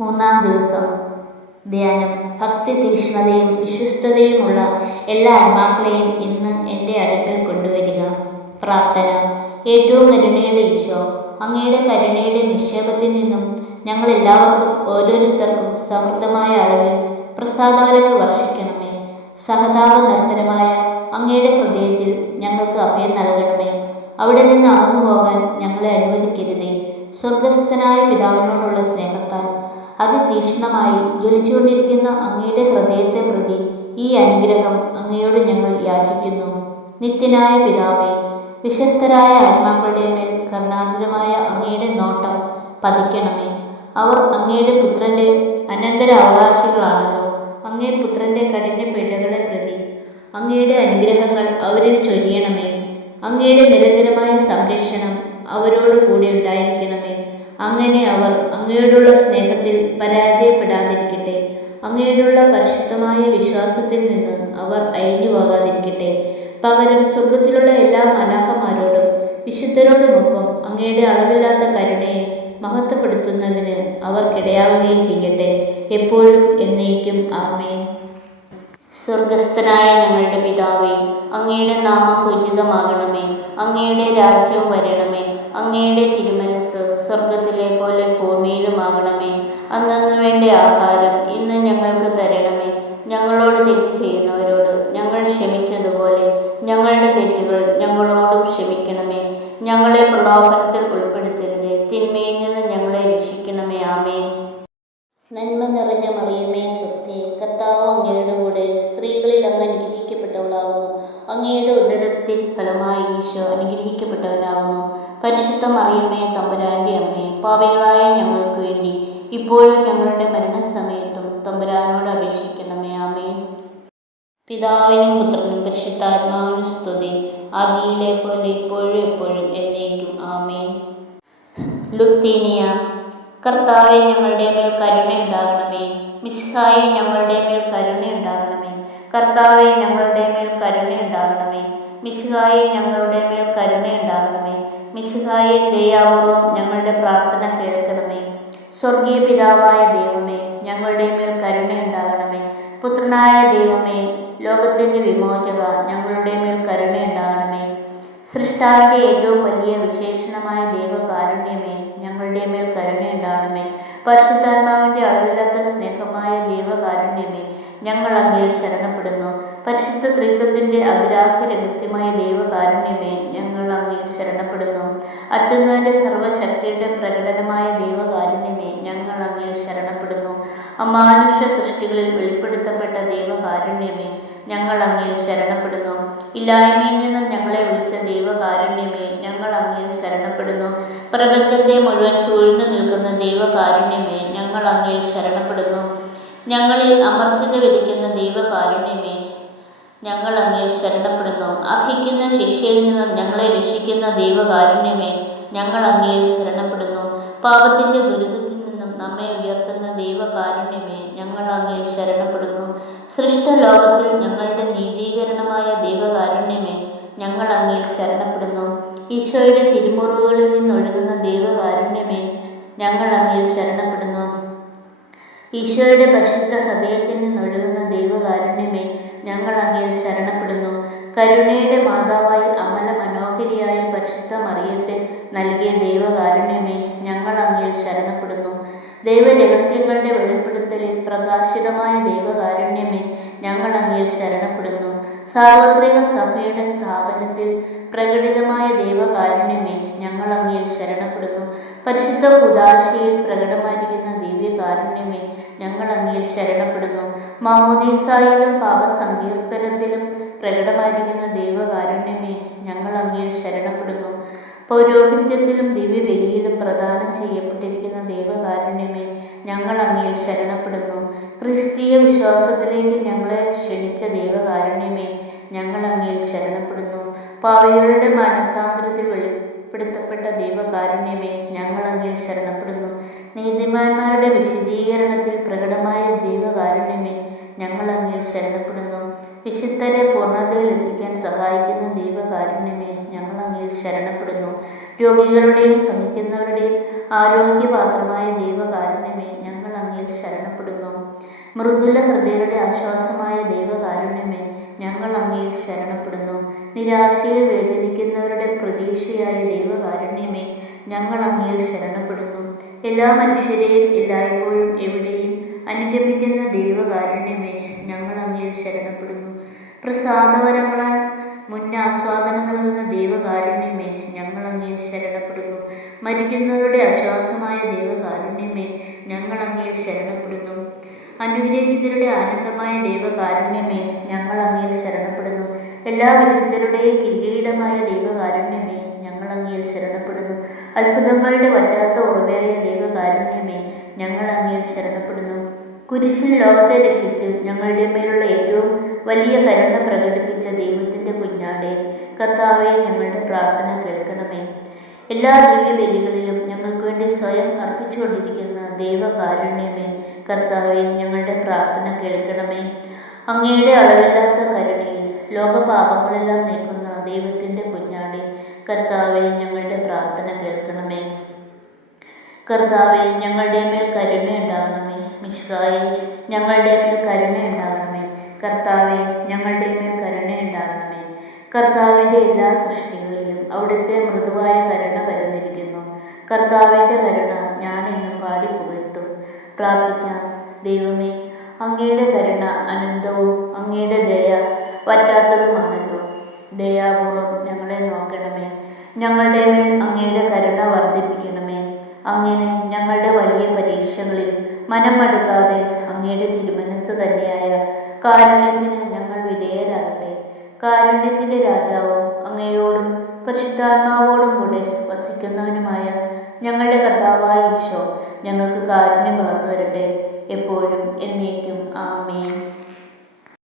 മൂന്നാം ദിവസം ധ്യാനം. ഭക്തി തീക്ഷ്ണതയും വിശ്വസ്തതയുമുള്ള എല്ലാ ആത്മാക്കളെയും ഇന്ന് എൻ്റെ അടുക്കൽ കൊണ്ടുവരിക. പ്രാർത്ഥന. ഏറ്റവും കരുണയുള്ള ഈശോ, അങ്ങയുടെ കരുണയുടെ നിക്ഷേപത്തിൽ നിന്നും ഞങ്ങൾ എല്ലാവർക്കും ഓരോരുത്തർക്കും സമൃദ്ധമായ അളവിൽ പ്രസാദവരങ്ങൾ വർഷിക്കണമേ. സഹതാപ നിർഭരമായ അങ്ങയുടെ ഹൃദയത്തിൽ ഞങ്ങൾക്ക് അഭയം നൽകണമേ. അവിടെ നിന്ന് അകന്നു പോകാൻ ഞങ്ങളെ അനുവദിക്കരുതേ. സ്വർഗസ്ഥനായ പിതാവിനോടുള്ള സ്നേഹത്താൽ അതിതീക്ഷ്ണമായി ജ്വലിച്ചുകൊണ്ടിരിക്കുന്ന അങ്ങയുടെ ഹൃദയത്തെ പ്രതി ഈ അനുഗ്രഹം അങ്ങയോട് ഞങ്ങൾ യാചിക്കുന്നു. നിത്യനായ പിതാവേ, വിശ്വസ്തരായ ആത്മാക്കളുടെ മേൽ കരുണാർദ്രമായ അങ്ങയുടെ നോട്ടം പതിക്കണമേ. അവർ അങ്ങയുടെ പുത്രന്റെ അനന്തരാവകാശികളാണല്ലോ. അങ്ങേ പുത്രന്റെ കഠിന പീഡകളെ പ്രതി അങ്ങയുടെ അനുഗ്രഹങ്ങൾ അവരിൽ ചൊരിയണമേ. അങ്ങയുടെ നിരന്തരമായ സംരക്ഷണം അവരോട് കൂടെ ഉണ്ടായിരിക്കണമേ. അങ്ങനെ അവർ അങ്ങയോടുള്ള സ്നേഹത്തിൽ പരാജയപ്പെടാതിരിക്കട്ടെ. അങ്ങയോടുള്ള പരിശുദ്ധമായ വിശ്വാസത്തിൽ നിന്ന് അവർ അയഞ്ഞു പോകാതിരിക്കട്ടെ. പകരം സ്വർഗത്തിലുള്ള എല്ലാ മാലാഖമാരോടും വിശുദ്ധരോടുമൊപ്പം അങ്ങയുടെ അളവില്ലാത്ത കരുണയെ മഹത്വപ്പെടുത്തുന്നതിന് അവർക്കിടയാവുകയും ചെയ്യട്ടെ. എപ്പോഴും എന്നേക്കും. ആമേൻ. സ്വർഗസ്ഥനായ ഞങ്ങളുടെ പിതാവേ, അങ്ങയുടെ നാമം പൂജിതമാകണമേ. അങ്ങയുടെ രാജ്യം വരണമേ. അങ്ങയുടെ തിരുമനസ് സ്വർഗത്തിലെ പോലെ ഭൂമിയിലുമാകണമേ. അന്നന്ന് വേണ്ട ആഹാരം ഇന്ന് ഞങ്ങൾക്ക് തരണമേ. ഞങ്ങളോട് തെറ്റ് ചെയ്യുന്നവരോട് ഞങ്ങൾ ക്ഷമിച്ചതുപോലെ ഞങ്ങളുടെ തെറ്റുകൾ ഞങ്ങളോടും ക്ഷമിക്കണമേ. ഞങ്ങളെ പ്രലോഭനത്തിൽ ഉൾപ്പെടുത്തരുതേ. തിന്മയിൽ നിന്ന് ഞങ്ങളെ രക്ഷിക്കണമേ. ആമേൻ. നന്മ നിറഞ്ഞ മറിയമേ, സ്വസ്തി. കർത്താവ് അങ്ങയുടെ കൂടെ സ്ത്രീകളിൽ അങ്ങ് അനുഗ്രഹിക്കപ്പെട്ടവളാകുന്നു. അങ്ങയുടെ ഉദരത്തിൽ ഫലമായി ഈശോ അനുഗ്രഹിക്കപ്പെട്ടവനാകുന്നു. പരിശുദ്ധ മറിയമേ, തമ്പുരാന്റെ അമ്മേ, പാപികളായ ഞങ്ങൾക്ക് വേണ്ടി ഇപ്പോഴും ഞങ്ങളുടെ മരണസമയത്തും തമ്പുരാനോട് അപേക്ഷിക്കണമേ. ആമേൻ. പിതാവിനും പുത്രനും പരിശുദ്ധാത്മാവിനും സ്തുതി. ആദിയിലെ പോലെ ഇപ്പോഴും എപ്പോഴും എന്നേക്കും. ആമേൻ. ലുത്തീനിയ. കർത്താവെ, ഞങ്ങളുടെ മേൽ കരുണയുണ്ടാകണമേ. മിശിഹായെ, ഞങ്ങളുടെ മേൽ കരുണയുണ്ടാകണമേ. കർത്താവെ, ഞങ്ങളുടെ മേൽ കരുണയുണ്ടാകണമേ. മിശിഹായെ, ഞങ്ങളുടെ മേൽ കരുണയുണ്ടാകണമേ. മിശിഹായെ, ദയാപൂർവം ഞങ്ങളുടെ പ്രാർത്ഥന കേൾക്കണമേ. സ്വർഗീയ പിതാവായ ദൈവമേ, ഞങ്ങളുടെ മേൽ കരുണയുണ്ടാകണമേ. പുത്രനായ ദൈവമേ, ലോകത്തിൻ്റെ വിമോചക, ഞങ്ങളുടെ മേൽ കരുണയുണ്ടാകണമേ. സൃഷ്ടാവിൻ്റെ ഏറ്റവും വലിയ വിശേഷണമായ ദൈവകാരുണ്യമേ, ഞങ്ങളുടെ മേൽ കരുണയുണ്ടാകണമേ. പരിശുദ്ധാത്മാവിൻ്റെ അളവില്ലാത്ത സ്നേഹമായ ദൈവകാരുണ്യമേ, ഞങ്ങൾ അങ്ങയിൽ ശരണപ്പെടുന്നു. പരിശുദ്ധ ത്രിത്വത്തിൻ്റെ അതിരാഗ്യ രഹസ്യമായ ദൈവകാരുണ്യമേ, ഞങ്ങൾ അങ്ങയിൽ ശരണപ്പെടുന്നു. അത്യുന്നതന്റെ സർവശക്തിയുടെ പ്രകടനമായ ദൈവകാരുണ്യമേ, ഞങ്ങൾ അങ്ങയിൽ ശരണപ്പെടുന്നു. അമാനുഷ സൃഷ്ടികളിൽ വെളിപ്പെടുത്തപ്പെട്ട ദൈവകാരുണ്യമേ, ഞങ്ങൾ അങ്ങയിൽ ശരണപ്പെടുന്നു. ഇല്ലായ്മയിൽ നിന്നും ഞങ്ങളെ വിളിച്ച ദൈവകാരുണ്യമേ, ഞങ്ങൾ അങ്ങയിൽ ശരണപ്പെടുന്നു. പ്രപഞ്ചത്തെ മുഴുവൻ ചൂഴ്ന്നു നിൽക്കുന്ന ദൈവകാരുണ്യമേ, ഞങ്ങൾ അങ്ങയിൽ ശരണപ്പെടുന്നു. ഞങ്ങളിൽ അമർത്യത വിധിക്കുന്ന ദൈവകാരുണ്യമേ, ഞങ്ങൾ അങ്ങയിൽ ശരണപ്പെടുന്നു. അർഹിക്കുന്ന ശിക്ഷയിൽ നിന്നും ഞങ്ങളെ രക്ഷിക്കുന്ന ദൈവകാരുണ്യമേ, ഞങ്ങൾ അങ്ങയിൽ ശരണപ്പെടുന്നു. പാപത്തിന്റെ ദുരിതത്തിൽ നിന്നും നമ്മെ ഉയർത്തുന്ന ദൈവകാരുണ്യമേ, ഞങ്ങൾ അങ്ങയിൽ ശരണപ്പെടുന്നു. സൃഷ്ടലോകത്തിൽ ഞങ്ങളുടെ നീതീകരണമായ ദൈവകാരുണ്യമേ, ഞങ്ങൾ അങ്ങയിൽ ശരണപ്പെടുന്നു. ഈശോയുടെ തിരുമുറിവുകളിൽ നിന്നൊഴുകുന്ന ദൈവകാരുണ്യമേ, ഞങ്ങൾ അങ്ങയിൽ ശരണപ്പെടുന്നു. ഈശോയുടെ പരിശുദ്ധ ഹൃദയത്തിൽ നിന്നൊഴുകുന്ന ദൈവകാരുണ്യമേ, ഞങ്ങൾ അങ്ങയിൽ ശരണപ്പെടുന്നു. കരുണയുടെ മാതാവായി അമല മനോഹരിയായ പരിശുദ്ധ മറിയത്തെ നൽകിയ ദൈവകാരുണ്യമേ, ഞങ്ങൾ അങ്ങയിൽ ശരണപ്പെടുന്നു. ദൈവരഹസ്യങ്ങളുടെ വെളിപ്പെടുത്തലിൽ പ്രകാശിതമായ ദൈവകാരുണ്യമേ, ഞങ്ങൾ അങ്ങയിൽ ശരണപ്പെടുന്നു. സാർവത്രിക സഭയുടെ സ്ഥാപനത്തിൽ പ്രകടിതമായ ദൈവകാരുണ്യമേ, ഞങ്ങൾ അങ്ങയിൽ ശരണപ്പെടുന്നു. പരിശുദ്ധ കുദാശയിൽ പ്രകടമായിരിക്കുന്ന ദിവ്യകാരുണ്യമേ, ഞങ്ങൾ അങ്ങയിൽ ശരണപ്പെടുന്നു. മാമോദീസായിലും പാപസങ്കീർത്തനത്തിലും പ്രകടമായിരിക്കുന്ന ദൈവകാരുണ്യമേ, ഞങ്ങൾ അങ്ങയിൽ ശരണപ്പെടുന്നു. പൗരോഹിത്യത്തിലും ദിവ്യബലിയിലും പ്രദാനം ചെയ്യപ്പെട്ടിരിക്കുന്ന ദൈവകാരുണ്യമേ, ഞങ്ങൾ അങ്ങയിൽ ശരണപ്പെടുന്നു. ക്രിസ്തീയ വിശ്വാസത്തിലേക്ക് ഞങ്ങളെ ക്ഷണിച്ച ദൈവകാരുണ്യമേ, ഞങ്ങൾ അങ്ങയിൽ ശരണപ്പെടുന്നു. പാപികളുടെ മാനസാന്തരത്തിൽ വെളിപ്പെടുത്തപ്പെട്ട ദൈവകാരുണ്യമേ, ഞങ്ങൾ അങ്ങയിൽ ശരണപ്പെടുന്നു. നീതിമാന്മാരുടെ വിശദീകരണത്തിൽ പ്രകടമായ ദൈവകാരുണ്യമേ, ഞങ്ങൾ അങ്ങയിൽ ശരണപ്പെടുന്നു. വിശുദ്ധരെ പൂർണ്ണതയിൽ എത്തിക്കാൻ സഹായിക്കുന്ന ദൈവകാരുണ്യമേ, ഞങ്ങൾ അങ്ങയിൽ ശരണപ്പെടുന്നു. രോഗികളുടെയും സഹിക്കുന്നവരുടെയും ആരോഗ്യപാത്രമായ ദൈവകാരുണ്യമേ, ഞങ്ങൾ അങ്ങയിൽ ശരണപ്പെടുന്നു. മൃദുല ഹൃദയരുടെ ആശ്വാസമായ ദൈവകാരുണ്യമേ, ഞങ്ങൾ അങ്ങയിൽ ശരണപ്പെടുന്നു. നിരാശയിൽ വേദനിക്കുന്നവരുടെ പ്രതീക്ഷയായ ദൈവകാരുണ്യമേ, ഞങ്ങൾ അങ്ങയിൽ ശരണപ്പെടുന്നു. എല്ലാ മനുഷ്യരെയും എല്ലായ്പ്പോഴും എവിടെയും അനുഗമിക്കുന്ന ദൈവകാരുണ്യമേ, ഞങ്ങൾ അങ്ങയിൽ ശരണപ്പെടുന്നു. പ്രസാദവരങ്ങളാൽ മുന്നാസ്വാദനം നൽകുന്ന ദൈവകാരുണ്യമേ, ഞങ്ങൾ അങ്ങയിൽ ശരണപ്പെടുന്നു. മരിക്കുന്നവരുടെ ആശ്വാസമായ ദൈവകാരുണ്യമേ, ഞങ്ങൾ അങ്ങയിൽ ശരണപ്പെടുന്നു. അനുഗ്രഹീതരുടെ ആനന്ദമായ ദൈവകാരുണ്യമേ, ഞങ്ങൾ അങ്ങയിൽ ശരണപ്പെടുന്നു. എല്ലാ വിശുദ്ധരുടെയും കിരീടമായ ദൈവകാരുണ്യമേ, ഞങ്ങൾ അങ്ങയിൽ ശരണപ്പെടുന്നു. അത്ഭുതങ്ങളുടെ വറ്റാത്ത ഉറവയായ ദൈവകാരുണ്യമേ, ഞങ്ങൾ അങ്ങയിൽ ശരണപ്പെടുന്നു. കുരിശിൽ ലോകത്തെ രക്ഷിച്ച് ഞങ്ങളുടെ മേലുള്ള ഏറ്റവും വലിയ കരുണ പ്രകടിപ്പിച്ച ദൈവത്തിൻ്റെ കുഞ്ഞാടേ, കർത്താവേ, ഞങ്ങളുടെ പ്രാർത്ഥന കേൾക്കണമേ. എല്ലാ ദിവ്യബലികളിലും ഞങ്ങൾക്ക് വേണ്ടി സ്വയം അർപ്പിച്ചുകൊണ്ടിരിക്കുന്ന ദൈവകാരുണ്യമേ, കർത്താവേ, ഞങ്ങളുടെ പ്രാർത്ഥന കേൾക്കണമേ. അങ്ങയുടെ അളവില്ലാത്ത കരുണയിൽ ലോകപാപങ്ങളെല്ലാം നീക്കുന്ന ദൈവത്തിൻ്റെ കുഞ്ഞാടേ, കർത്താവേ, ഞങ്ങളുടെ പ്രാർത്ഥന കേൾക്കണമേ. കർത്താവേ, ഞങ്ങളുടെ മേൽ കരുണയുണ്ടാകണമേ. മിശിഹായേ, ഞങ്ങളുടെ മേൽ കരുണയുണ്ടാകണമേ. കർത്താവേ, ഞങ്ങളുടെ മേൽ കരുണയുണ്ടാകണമേ. കർത്താവിൻ്റെ എല്ലാ സൃഷ്ടികളിലും അവിടുത്തെ മൃദുവായ കരുണ പരന്നിരിക്കുന്നു. കർത്താവിൻ്റെ കരുണ ഞാൻ എന്നും പാടി പുകഴ്ത്തും. പ്രാർത്ഥിക്കാം. ദൈവമേ, അങ്ങയുടെ കരുണ അനന്തവും അങ്ങയുടെ ദയ വറ്റാത്തതുമാണല്ലോ. ദയാപൂർവം ഞങ്ങളെ നോക്കണമേ. ഞങ്ങളുടെ മേൽ അങ്ങയുടെ കരുണ വർദ്ധിപ്പിക്കണമേ. അങ്ങനെ ഞങ്ങളുടെ വലിയ പരീക്ഷകളിൽ മനം മടുക്കാതെ അങ്ങയുടെ തിരുമനസ് തന്നെയായ കാരുണ്യത്തിന് ഞങ്ങൾ വിധേയരാകട്ടെ. കാരുണ്യത്തിൻ്റെ രാജാവും അങ്ങയോടും പരിശുദ്ധാത്മാവോടും കൂടെ വസിക്കുന്നവനുമായ ഞങ്ങളുടെ കർത്താവായ ഈശോ ഞങ്ങൾക്ക് കാരുണ്യം പകർന്നു തരട്ടെ. എപ്പോഴും